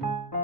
you